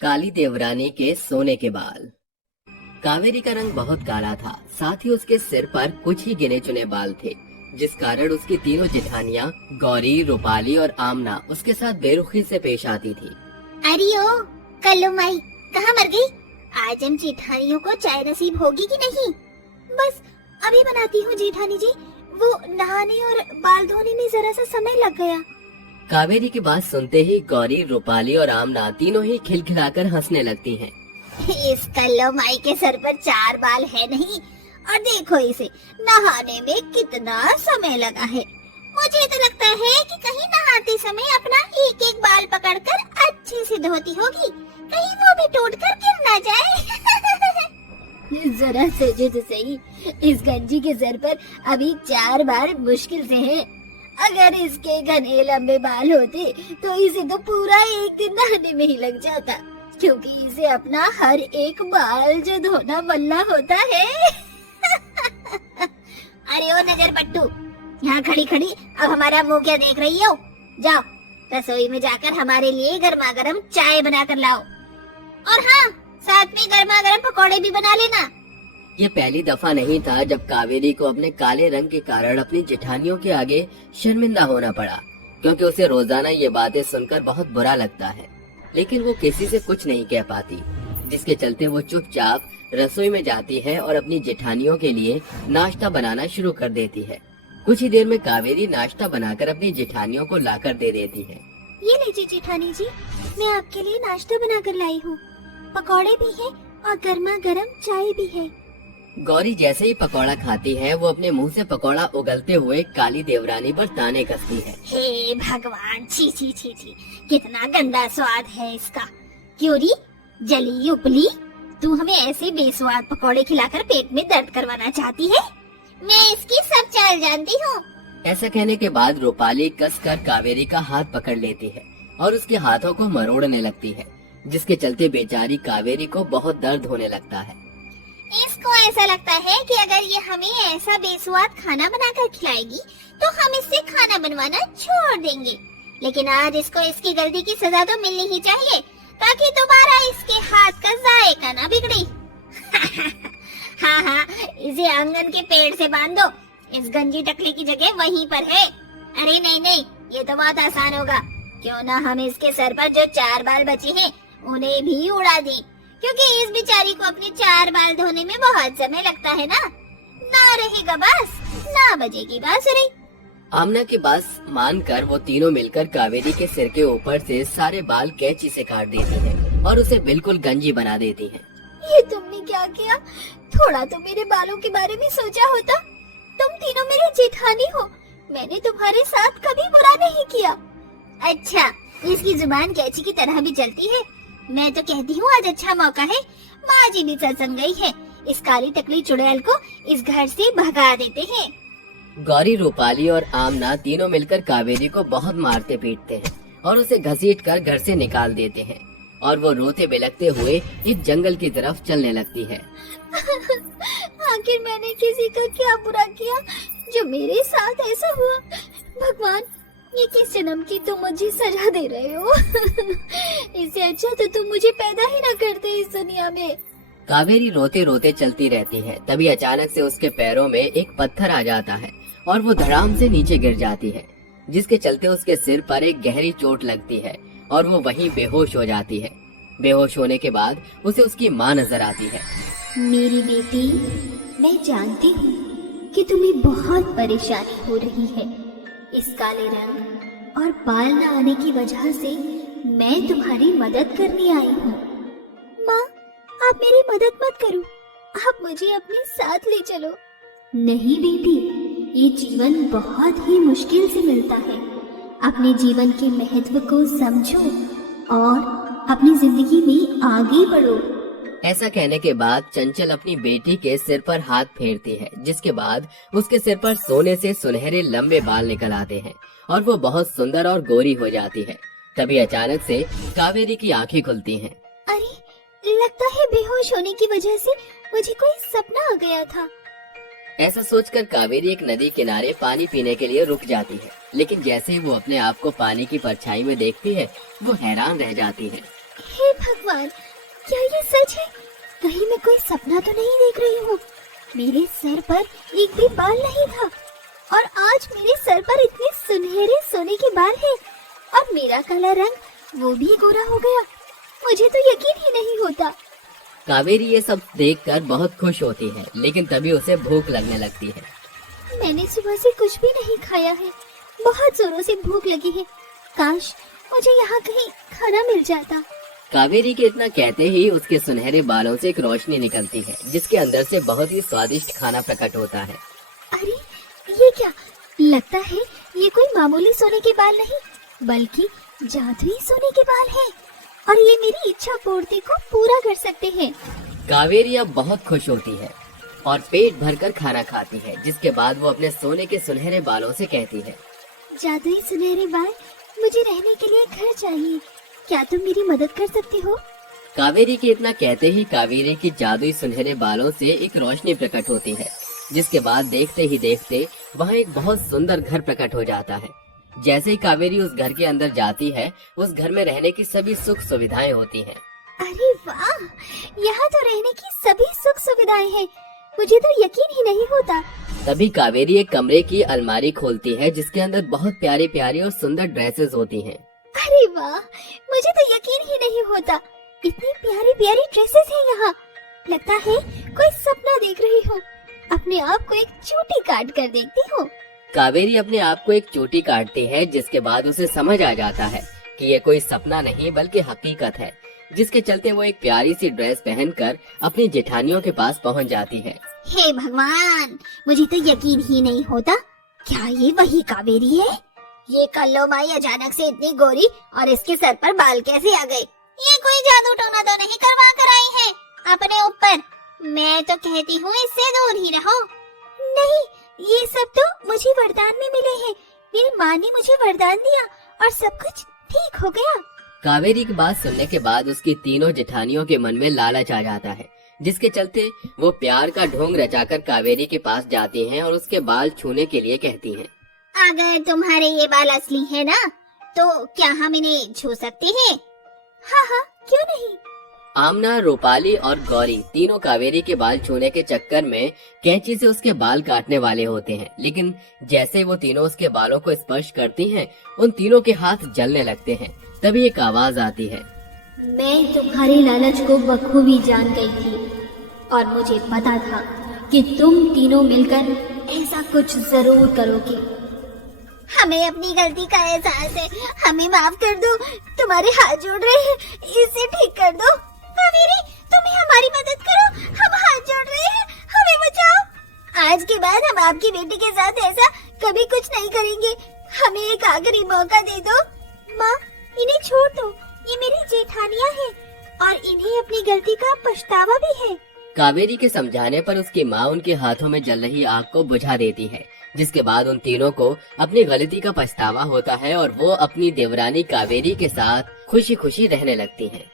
काली देवरानी के सोने के बाल। कावेरी का रंग बहुत काला था, साथ ही उसके सिर पर कुछ ही गिने चुने बाल थे, जिस कारण उसकी तीनों जेठानियां गौरी, रूपाली और आमना उसके साथ बेरुखी से पेश आती थी। अरे ओ कल्लू माई, कहाँ मर गई? आज हम जेठानियों को चाय नसीब होगी कि नहीं? बस अभी बनाती हूँ जेठानी जी, वो नहाने और बाल धोने में जरा सा समय लग गया। कावेरी की बात सुनते ही गौरी, रूपाली और आमना तीनों ही खिलखिलाकर हंसने लगती हैं। इस कल्लो माई के सर पर 4 बाल है नहीं, और देखो इसे नहाने में कितना समय लगा है। मुझे तो लगता है कि कहीं नहाते समय अपना एक एक बाल पकड़कर अच्छे से धोती होगी, कहीं वो भी टूटकर गिर ना जाए। जरा सोचो तो सही, इस गंजी के सर पर अभी 4 बाल मुश्किल से है। अगर इसके घने लंबे बाल होते तो इसे तो पूरा एक दिन नहाने में ही लग जाता, क्योंकि इसे अपना हर एक बाल जो धोना बल्ला होता है। अरे ओ नजर पट्टू, यहाँ खड़ी खड़ी अब हमारा मुंह क्या देख रही हो? जाओ रसोई में जाकर हमारे लिए गर्मा गर्म चाय बना कर लाओ, और हाँ, साथ में गर्मा गर्म पकौड़े भी बना लेना। ये पहली दफा नहीं था जब कावेरी को अपने काले रंग के कारण अपनी जेठानियों के आगे शर्मिंदा होना पड़ा, क्योंकि उसे रोजाना ये बातें सुनकर बहुत बुरा लगता है, लेकिन वो किसी से कुछ नहीं कह पाती, जिसके चलते वो चुपचाप रसोई में जाती है और अपनी जेठानियों के लिए नाश्ता बनाना शुरू कर देती है। कुछ ही देर में कावेरी नाश्ता बनाकर अपनी जेठानियों को लाकर दे देती है। ये लीजिए जेठानी जी, मैं आपके लिए नाश्ता बना कर लाई हूँ। पकौड़े भी है और गर्मा गर्म चाय भी है। गौरी जैसे ही पकौड़ा खाती है, वो अपने मुंह से पकौड़ा उगलते हुए काली देवरानी पर ताने कसती है। हे भगवान, छी छी छी छी, कितना गंदा स्वाद है इसका। क्योरी जली उपली, तू हमें ऐसे बेस्वाद पकौड़े खिलाकर पेट में दर्द करवाना चाहती है? मैं इसकी सब चाल जानती हूँ। ऐसा कहने के बाद रूपाली कसकर कावेरी का हाथ पकड़ लेती है और उसके हाथों को मरोड़ने लगती है, जिसके चलते बेचारी कावेरी को बहुत दर्द होने लगता है। इसको ऐसा लगता है कि अगर ये हमें ऐसा बेस्वाद खाना बनाकर खिलाएगी तो हम इससे खाना बनवाना छोड़ देंगे, लेकिन आज इसको इसकी गलती की सजा तो मिलनी ही चाहिए, ताकि दोबारा इसके हाथ का जायका ना बिगड़े। हाँ हाँ, इसे आंगन के पेड़ से बांध दो, इस गंजी टकली की जगह वहीं पर है। अरे नहीं नहीं, ये तो बहुत आसान होगा। क्यों ना हम इसके सर पर जो 4 बाल बचे हैं उन्हें भी उड़ा दें, क्योंकि इस बेचारी को अपने 4 बाल धोने में बहुत समय लगता है ना। ना रहेगा बस, ना बजेगी बांसुरी। आमना की बात मानकर वो तीनों मिलकर कावेरी के सिर के ऊपर से सारे बाल कैंची से काट देती हैं और उसे बिल्कुल गंजी बना देती हैं। ये तुमने क्या किया? थोड़ा तो मेरे बालों के बारे में सोचा होता। तुम तीनों मेरी जेठानी हो, मैंने तुम्हारे साथ कभी बुरा नहीं किया। अच्छा, इसकी जुबान कैंची की तरह भी चलती है। मैं तो कहती हूँ आज अच्छा मौका है, माँ जी भी सत्संग गई है, इस काली टकली चुड़ैल को इस घर से भगा देते हैं। गौरी, रूपाली और आमना तीनों मिलकर कावेरी को बहुत मारते पीटते हैं और उसे घसीटकर घर से निकाल देते हैं, और वो रोते बिलखते हुए इस जंगल की तरफ चलने लगती है। आखिर मैंने किसी का क्या बुरा किया जो मेरे साथ ऐसा हुआ? भगवान, ये किस जन्म की तुम मुझे सजा दे रहे हो? इससे अच्छा तो तुम मुझे पैदा ही न करते इस दुनिया में। कावेरी रोते रोते चलती रहती है। तभी अचानक से उसके पैरों में एक पत्थर आ जाता है और वो धड़ाम से नीचे गिर जाती है, जिसके चलते उसके सिर पर एक गहरी चोट लगती है और वो वहीं बेहोश हो जाती है। बेहोश होने के बाद उसे उसकी माँ नजर आती है। मेरी बेटी, मैं जानती हूँ कि तुम्हें बहुत परेशानी हो रही है। इस काले रंग और बाल न आने की वजह से मैं तुम्हारी मदद करने आई हूँ। माँ, आप मेरी मदद मत करो, आप मुझे अपने साथ ले चलो। नहीं बेटी, ये जीवन बहुत ही मुश्किल से मिलता है। अपने जीवन के महत्व को समझो और अपनी जिंदगी में आगे बढ़ो। ऐसा कहने के बाद चंचल अपनी बेटी के सिर पर हाथ फेरती है, जिसके बाद उसके सिर पर सोने से सुनहरे लंबे बाल निकल आते हैं और वो बहुत सुंदर और गोरी हो जाती है। तभी अचानक से कावेरी की आंखें खुलती हैं। अरे, लगता है बेहोश होने की वजह से मुझे कोई सपना आ गया था। ऐसा सोचकर कावेरी एक नदी किनारे पानी पीने के लिए रुक जाती है, लेकिन जैसे ही वो अपने आप को पानी की परछाई में देखती है, वो हैरान रह जाती है। हे भगवान, क्या ये सच है? कहीं मैं कोई सपना तो नहीं देख रही हूँ? मेरे सर पर एक भी बाल नहीं था और आज मेरे सर पर इतने सुनहरे सोने के बाल हैं और मेरा काला रंग वो भी गोरा हो गया। मुझे तो यकीन ही नहीं होता। कावेरी ये सब देखकर बहुत खुश होती है, लेकिन तभी उसे भूख लगने लगती है। मैंने सुबह से कुछ भी नहीं खाया है, बहुत जोरों से भूख लगी है। काश मुझे यहाँ कहीं खाना मिल जाता। कावेरी के इतना कहते ही उसके सुनहरे बालों से एक रोशनी निकलती है, जिसके अंदर से बहुत ही स्वादिष्ट खाना प्रकट होता है। अरे ये क्या? लगता है ये कोई मामूली सोने के बाल नहीं, बल्कि जादुई सोने के बाल हैं और ये मेरी इच्छा पूर्ति को पूरा कर सकते हैं। कावेरी अब बहुत खुश होती है और पेट भरकर खाना खाती है, जिसके बाद वो अपने सोने के सुनहरे बालों से कहती है, जादुई सुनहरे बाल, मुझे रहने के लिए घर चाहिए, क्या तुम मेरी मदद कर सकते हो? कावेरी के इतना कहते ही कावेरी की जादुई सुनहरे बालों से एक रोशनी प्रकट होती है, जिसके बाद देखते ही देखते वहाँ एक बहुत सुंदर घर प्रकट हो जाता है। जैसे ही कावेरी उस घर के अंदर जाती है, उस घर में रहने की सभी सुख सुविधाएं होती हैं। अरे वाह, यहाँ तो रहने की सभी सुख सुविधाएं हैं। मुझे तो यकीन ही नहीं होता। तभी कावेरी एक कमरे की अलमारी खोलती है, जिसके अंदर बहुत प्यारी प्यारी और सुंदर ड्रेसेस होती हैं। अरे वाह, मुझे तो यकीन ही नहीं होता। इतनी प्यारी प्यारी ड्रेसेस हैं यहाँ। लगता है कोई सपना देख रही हूँ। अपने आप को एक चोटी काट कर देखती हूँ। कावेरी अपने आप को एक चोटी काटती है, जिसके बाद उसे समझ आ जाता है कि ये कोई सपना नहीं बल्कि हकीकत है, जिसके चलते वो एक प्यारी सी ड्रेस पहनकर अपनी जेठानियों के पास पहुंच जाती है। हे भगवान, मुझे तो यकीन ही नहीं होता। क्या ये वही कावेरी है? ये कल्लो माई अचानक से इतनी गोरी और इसके सर पर बाल कैसे आ गए? ये कोई जादू टोना तो नहीं करवा कर आई है अपने ऊपर? मैं तो कहती हूँ इससे दूर ही रहो। नहीं, ये सब तो मुझे वरदान में मिले हैं। मेरी माँ ने मुझे वरदान दिया और सब कुछ ठीक हो गया। कावेरी की बात सुनने के बाद उसकी तीनों जेठानियों के मन में लालच आ जाता है, जिसके चलते वो प्यार का ढोंग रचाकर कावेरी के पास जाती हैं और उसके बाल छूने के लिए कहती हैं। अगर तुम्हारे ये बाल असली है ना, तो क्या हम इन्हें छू सकते हैं? हाँ हाँ, क्यों नहीं। आमना, रूपाली और गौरी तीनों कावेरी के बाल छूने के चक्कर में कैंची से उसके बाल काटने वाले होते हैं, लेकिन जैसे वो तीनों उसके बालों को स्पर्श करती हैं, उन तीनों के हाथ जलने लगते हैं। तभी एक आवाज आती है। मैं तुम्हारी लालच को बखूबी जान गई थी और मुझे पता था कि तुम तीनों मिलकर ऐसा कुछ जरूर करोगे। हमें अपनी गलती का एहसास है, हमें माफ कर दो। तुम्हारे हाथ जोड़ रहे हैं, इसे ठीक कर दो। कावेरी, तुम्हें हमारी मदद करो, हम हाथ जोड़ रहे हैं, हमें बचाओ। आज के बाद हम आपकी बेटी के साथ ऐसा कभी कुछ नहीं करेंगे। हमें एक आखिरी मौका दे दो। माँ, इन्हें छोड़ दो, ये मेरी जेठानियाँ हैं और इन्हें अपनी गलती का पछतावा भी है। कावेरी के समझाने पर उसकी माँ उनके हाथों में जल रही आग को बुझा देती है, जिसके बाद उन तीनों को अपनी गलती का पछतावा होता है और वो अपनी देवरानी कावेरी के साथ खुशी खुशी रहने लगती हैं।